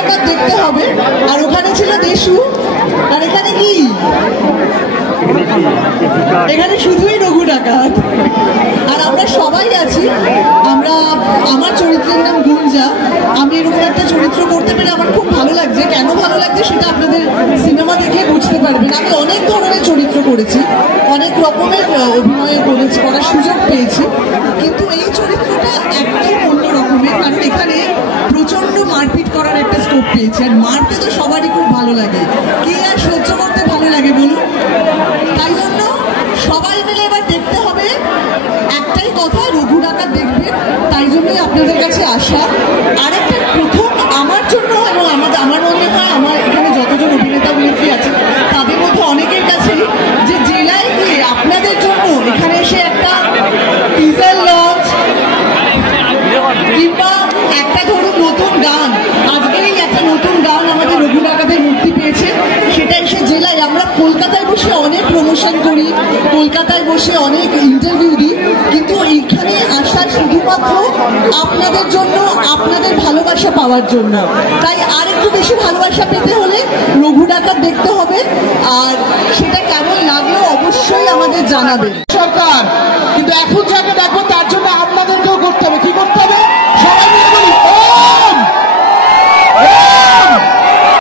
ডাকাত দেখতে হবে। আর ওখানে ছিল দেশু, আর এখানে কি, এখানে শুধুই রঘু ডাকাত। আর আমরা সবাই আছি। আমার চরিত্রের নাম গুঞ্জা। আমি এরকম একটা চরিত্র করতে পেরে আমার খুব ভালো লাগছে। কেন ভালো লাগছে সেটা আপনাদের সিনেমা দেখে বুঝতে পারবেন। আমি অনেক ধরনের চরিত্র করেছি, অনেক রকমের অভিনয় করার সুযোগ পেয়েছি, কিন্তু এই চরিত্রটা একদম অন্য রকমের। কারণ এখানে প্রচন্ড মারপিট করার একটা স্কোপ পেয়েছি। আর মারতে তো সবারই খুব ভালো লাগে, কে আর সহ্য করতে ভালো লাগে বলুন? তাই জন্য সবাই মিলে এবার দেখতে হবে। একটাই কথা, রঘু ডাকাত দেখবেন, তাই জন্যই আপনাদের কাছে আসা। আরেকটা প্রথম আমার জন্য এবং আমার মনে হয় আমার এখানে যতজন অভিনেতা অভিনেত্রী আছে তাদের মধ্যে অনেকের কাছেই, যে জেলায় গিয়ে আপনাদের জন্য এখানে এসে একটা টিজার লঞ্চ কিংবা একটা ধরুন নতুন গান, আজকেই একটা নতুন গান আমাদের রঘু ডাকাতের মুক্তি পেয়েছে, সেটা এসে জেলায়, আমরা কলকাতায় বসে অনেক প্রমোশন করি, কলকাতায় বসে অনেক ইন্টারভিউ দিই, কিন্তু এইখানে আসা শুধুমাত্র আপনাদের জন্য, আপনাদের ভালোবাসা পাওয়ার জন্য। তাই আর একটু বেশি ভালোবাসা পেতে হলে রঘু ডাকাত দেখতে হবে। আর সেটা কেমন লাগলো অবশ্যই আমাদের জানাবেন। সরকার